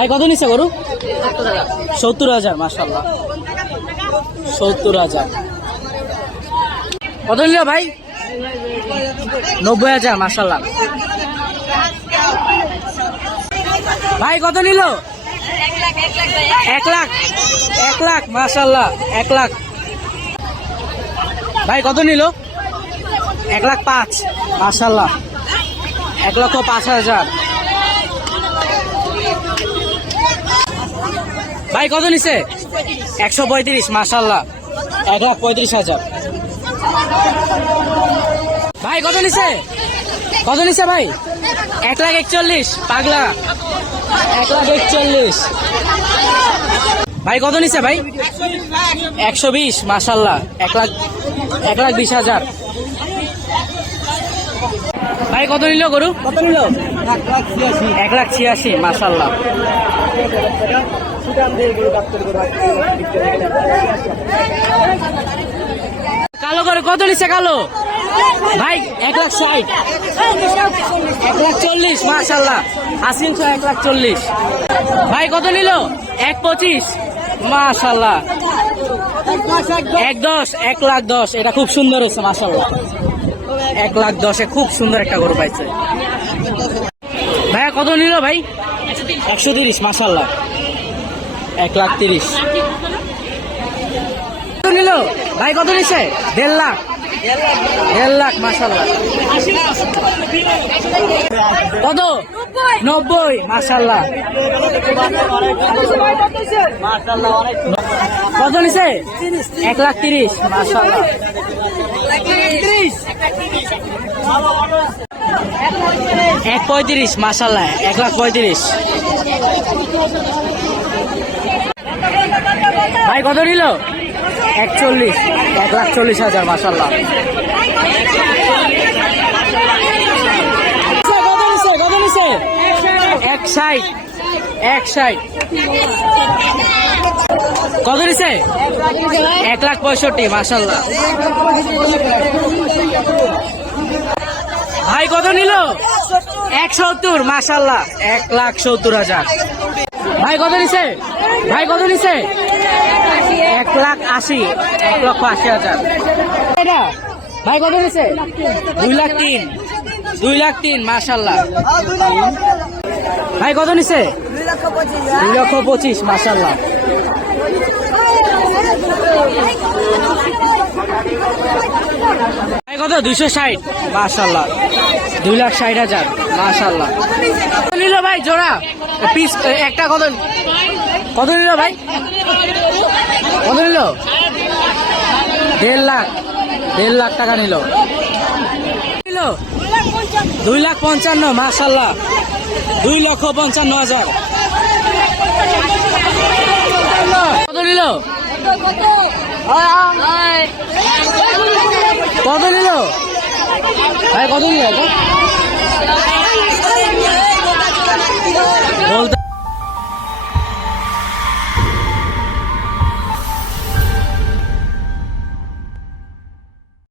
ভাই, কত নিচ্ছে গরু? সত্তর হাজার মাসাল্লাহ সত্তর হাজার। কত নিল ভাই? নব্বই হাজার মাসাল্লাহ ভাই, কত নিল? এক লাখ। এক লাখ মাসাল্লাহ এক লাখ। ভাই, কত নিল? এক লাখ পাঁচ মাসাল্লাহ এক লক্ষ পাঁচ হাজার। ভাই, কত নিছে? একশো পঁয়ত্রিশ মাসাল্লাহ এক লাখ পঁয়ত্রিশ হাজার। ভাই, কত নিছে? কত নিছে ভাই? এক লাখ একচল্লিশ, পাগলা। এক লাখ একচল্লিশ। ভাই, কত নিছে ভাই? একশো বিশ মাসাল্লাহ এক লাখ এক লাখ বিশ হাজার। ভাই, কত নিল গরু? কত নিল? এক লাখ ছিয়াশি মাসাল্লাহ কালো করে, কত নিচ্ছে কালো? ভাই, এক লাখ ষাট। এক লাখ চল্লিশ মাসাল্লাহ আসিন এক লাখ চল্লিশ। ভাই, কত নিল? এক পঁচিশ। মাশাল্লাহ এক দশ, এক লাখ দশ। এটা খুব সুন্দর হয়েছে মাসাল্লাহ এক লাখ দশে খুব সুন্দর একটা গরু পাইছে। কত নিল ভাই? একশো তিরিশ মাসাল্লাহ এক লাখ তিরিশ। কত নিল? ভাই কত নিছে? দেড় লাখ। দেড় লাখ মাসাল্লাহ কত? নব্বই। মাসাল্লাহ কত নিছে? এক লাখ তিরিশ মাসাল্লাহ এক পঁয়ত্রিশ মাসাল্লাহ এক লাখ পঁয়ত্রিশ। ভাই, কত নিল? একচল্লিশ, এক লাখ চল্লিশ হাজার মাসাল্লাহ এক ষাট এক ষাট। কত নিছে? এক লাখ পঁয়ষট্টি মাসাল্লাহ ভাই কত নিল? এক সত্তর মাসাল্লাহ এক লাখ সত্তর হাজার। ভাই কত নিছে? ভাই কত নিছে? এক লাখ আশি, এক লক্ষ আশি হাজার। ভাই কত নিছে? দুই লাখ তিন। দুই লাখ তিন মাসাল্লাহ ভাই কত নিছে? দুই লক্ষ পঁচিশ মাসাল্লাহ ভাই কত? দুইশো ষাট মাশাল্লাহ দুই লাখ ষাট হাজার মাশাল্লাহ নিল ভাই জোড়া? পিস একটা কত কত নিল ভাই? কত নিল? দেড় লাখ দেড় লাখ টাকা নিল। নিল? দুই লাখ পঞ্চান্ন মাশাল্লাহ দুই লক্ষ পঞ্চান্ন হাজার। কত নিল? কত নিল? কত নিয়ে বলতে